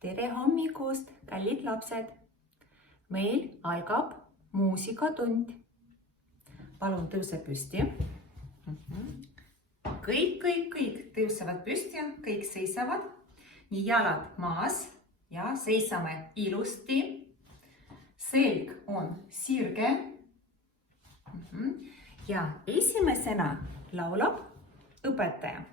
Tere hommikust, kallid lapsed! Meil algab muusikatund. Palun tõuse püsti. Kõik tõusevad püsti, kõik seisavad. Nii jalad maas ja seisame ilusti. Selg on sirge. Ja esimesena laulab õpetaja.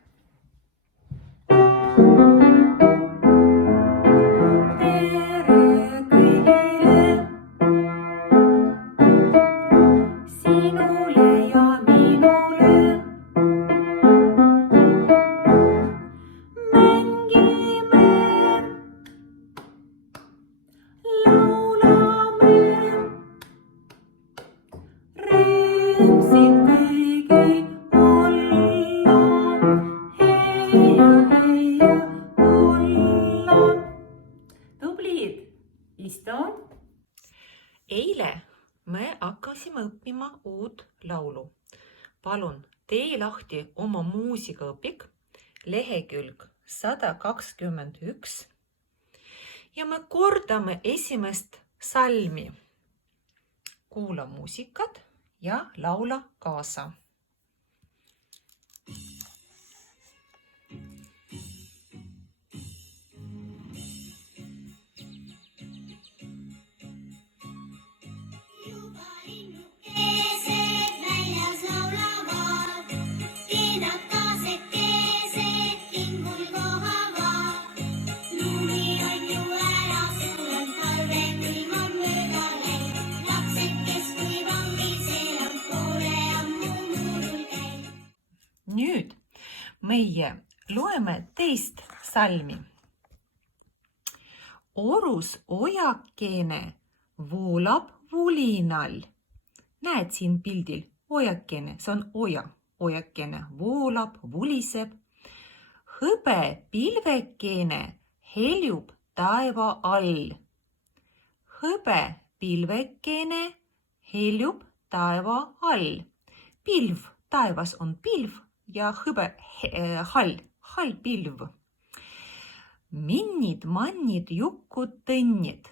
Eile me hakkasime õppima uut laulu. Palun tee lahti oma muusikaõpik, lehekülg 121 ja me kordame esimest salmi. Kuula muusikat ja laula kaasa. Nüüd meie loeme teist salmi. Orus ojakene voolab vulinal. Näed siin pildil ojakene, see on oja. Ojakene voolab, vuliseb. Hõbe pilvekene heljub taeva all. Hõbe pilvekene heljub taeva all. Pilv, taevas on pilv. Ja hõbe hall pilv. Minnid, mannid, jukud, tõnnid.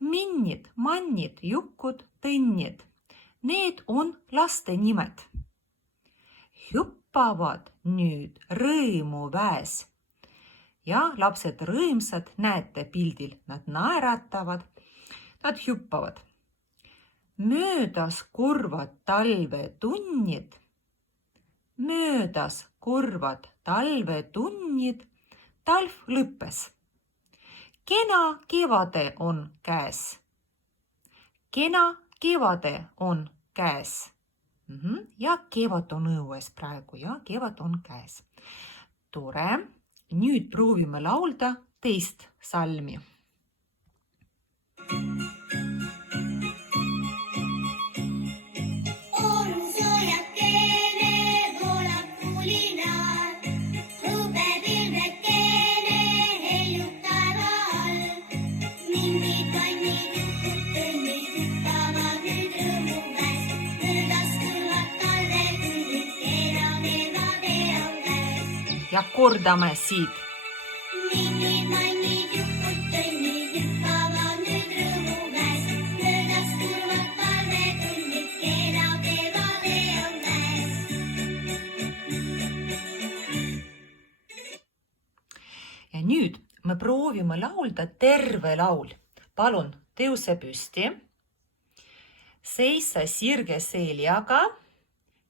Minnid, mannid, jukud, tõnnid. Need on laste nimed. Hüppavad nüüd rõõmu väes. Ja lapsed rõõmsad, näete pildil, nad naeratavad, nad hüppavad. Möödas kurvad talvetunnid. Möödas kurvad talvetunnid, talv lõppes. Kena kevade on käes. Kena kevade on käes. Ja kevad on õues praegu ja kevad on käes. Tore. Nüüd proovime laulda teist salmi. Ja kordame siit. Minnid, mannid, jukud, tõnnid, hüppavad nüüd rõõmu väes. Möödas kurvad talvetunnid, kena kevade on käes. Ja nüüd me proovime laulda terve laul. Palun tõuse püsti. Seisa sirge seljaga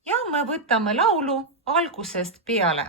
ja me võtame laulu algusest peale.